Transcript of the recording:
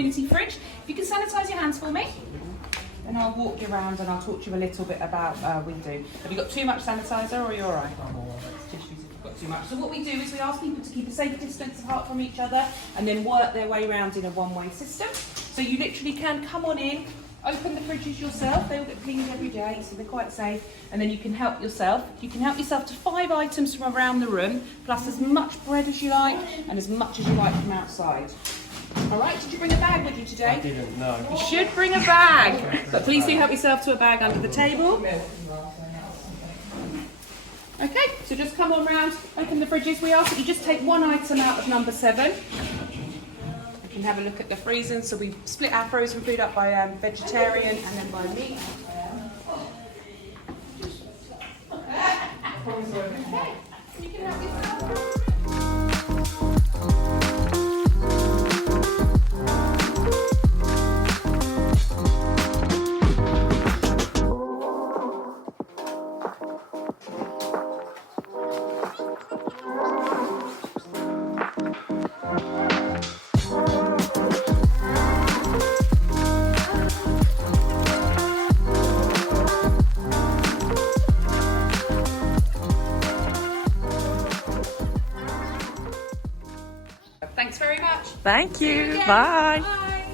Community Fridge. If you can sanitise your hands for me, then I'll walk you around and I'll talk to you a little bit about what we do. Have you got too much sanitiser or are you all right? I'm all right. Tissues if you've got too much. So what we do is we ask people to keep a safe distance apart from each other and then work their way around in a one-way system. So you literally can come on in, open the fridges yourself. They all get cleaned every day, so they're quite safe. And then you can help yourself. You can help yourself to 5 items from around the room, plus as much bread as you like and as much as you like from outside. All right, did you bring a bag with you today? I didn't, no. You should bring a bag. But please do help yourself to a bag under the table. Okay, so just come on round, open the fridges. We ask that you just take 1 item out of number 7. You can have a look at the freezing. So we split our frozen food up by vegetarian and then by meat. Okay, you can help yourself. Thanks very much. Thank you. See you again. Bye. Bye.